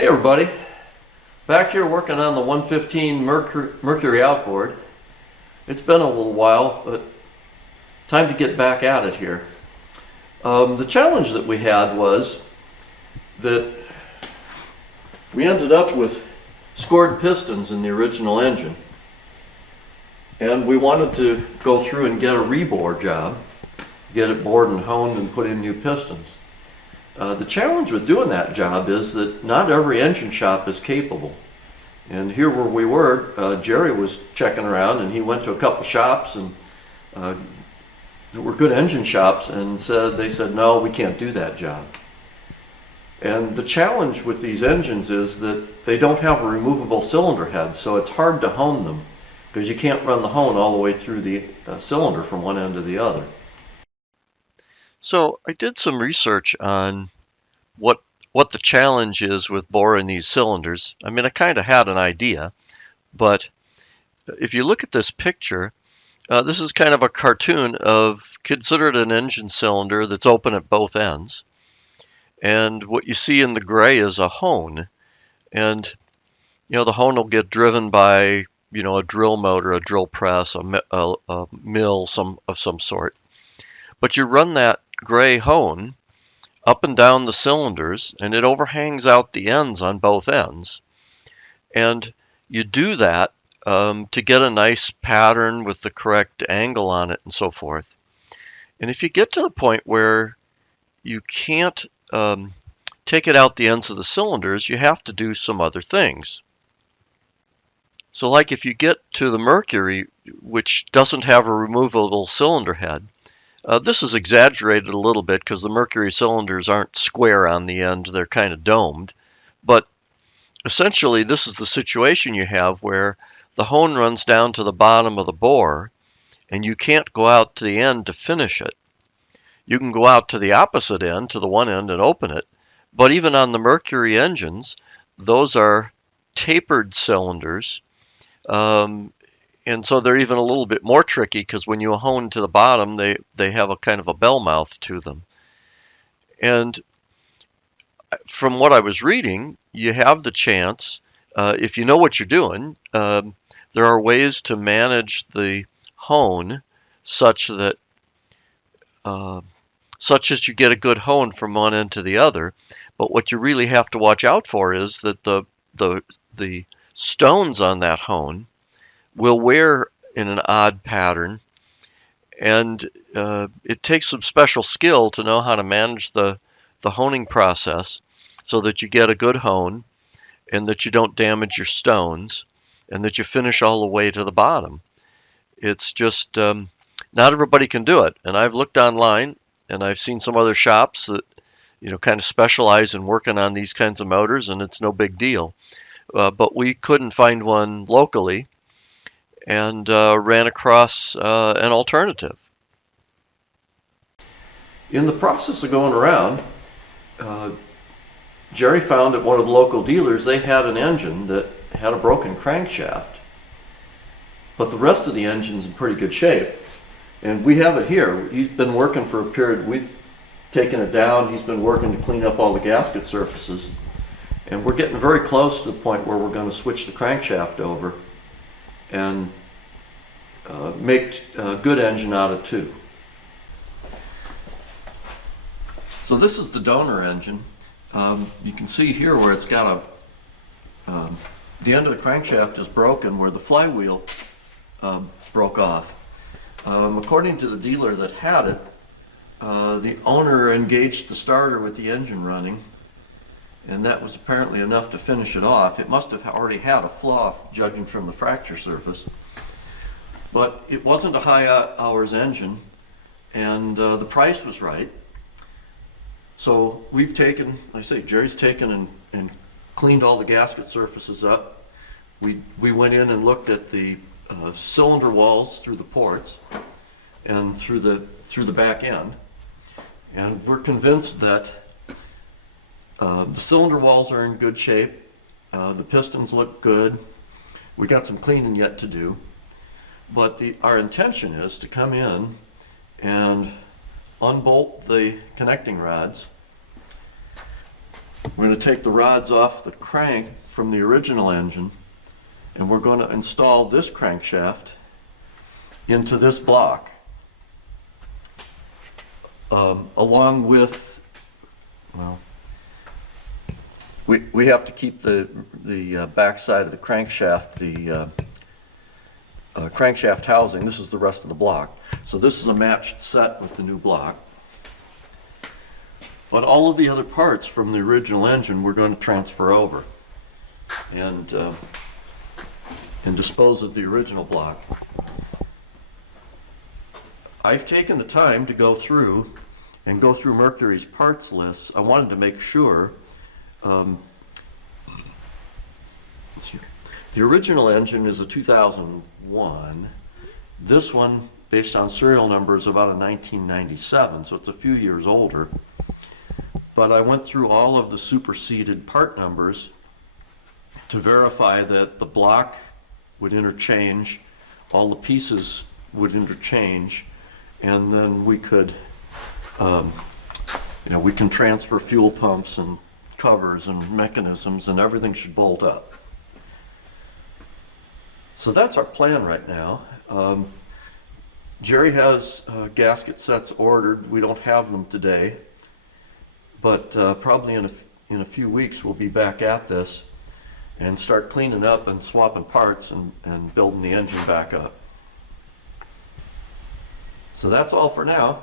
Hey everybody, back here working on the 115 Mercury Outboard. It's been a little while, but time to get back at it here. The challenge that we had was that we ended up with scored pistons in the original engine, and we wanted to go through and get a rebore job, get it bored and honed and put in new pistons. The challenge with doing that job is that not every engine shop is capable. And here where we were, Jerry was checking around and he went to a couple shops and there were good engine shops and they said, no, we can't do that job. And the challenge with these engines is that they don't have a removable cylinder head, so it's hard to hone them because you can't run the hone all the way through the cylinder from one end to the other. So I did some research on what the challenge is with boring these cylinders. I mean, I kind of had an idea, but if you look at this picture, this is kind of a cartoon of, consider it an engine cylinder that's open at both ends. And what you see in the gray is a hone. And, the hone will get driven by, a drill motor, a drill press, a mill of some sort. But you run that gray hone up and down the cylinders, and it overhangs out the ends on both ends. And you do that to get a nice pattern with the correct angle on it and so forth. And if you get to the point where you can't take it out the ends of the cylinders, you have to do some other things. So like if you get to the Mercury, which doesn't have a removable cylinder head, this is exaggerated a little bit because the Mercury cylinders aren't square on the end, they're kind of domed. But essentially this is the situation you have where the hone runs down to the bottom of the bore and you can't go out to the end to finish it. You can go out to the opposite end, to the one end, and open it. But even on the Mercury engines, those are tapered cylinders. And so they're even a little bit more tricky because when you hone to the bottom, they have a kind of a bell mouth to them. And from what I was reading, you have the chance, if you know what you're doing, there are ways to manage the hone such as you get a good hone from one end to the other. But what you really have to watch out for is that the stones on that hone will wear in an odd pattern, and it takes some special skill to know how to manage the honing process so that you get a good hone and that you don't damage your stones and that you finish all the way to the bottom. It's just not everybody can do it, and I've looked online and I've seen some other shops that kind of specialize in working on these kinds of motors, and it's no big deal. But we couldn't find one locally and ran across an alternative. In the process of going around, Jerry found at one of the local dealers they had an engine that had a broken crankshaft, but the rest of the engine's in pretty good shape. And we have it here. He's been working for a period. We've taken it down. He's been working to clean up all the gasket surfaces. And we're getting very close to the point where we're going to switch the crankshaft over and make a good engine out of two. So this is the donor engine. You can see here where it's got the end of the crankshaft is broken where the flywheel broke off. According to the dealer that had it, the owner engaged the starter with the engine running, and that was apparently enough to finish it off. It must have already had a flaw, judging from the fracture surface. But it wasn't a high hours engine, and the price was right. So we've taken, like I say, Jerry's taken and cleaned all the gasket surfaces up. We went in and looked at the cylinder walls through the ports and through the back end, and we're convinced that the cylinder walls are in good shape. The pistons look good. We got some cleaning yet to do, but our intention is to come in and unbolt the connecting rods, We're going to take the rods off the crank from the original engine, and we're going to install this crankshaft into this block, along with, well, we have to keep the back side of the crankshaft, the crankshaft housing. This is the rest of the block. So this is a matched set with the new block. But all of the other parts from the original engine we're going to transfer over and dispose of the original block. I've taken the time to go through Mercury's parts lists. I wanted to make sure. The original engine is a 2001. This one, based on serial number, is about a 1997, so it's a few years older. But I went through all of the superseded part numbers to verify that the block would interchange, all the pieces would interchange, and then we could, we can transfer fuel pumps and covers and mechanisms, and everything should bolt up. So that's our plan right now. Jerry has gasket sets ordered. We don't have them today, but probably in a few weeks we'll be back at this and start cleaning up and swapping parts and building the engine back up. So that's all for now.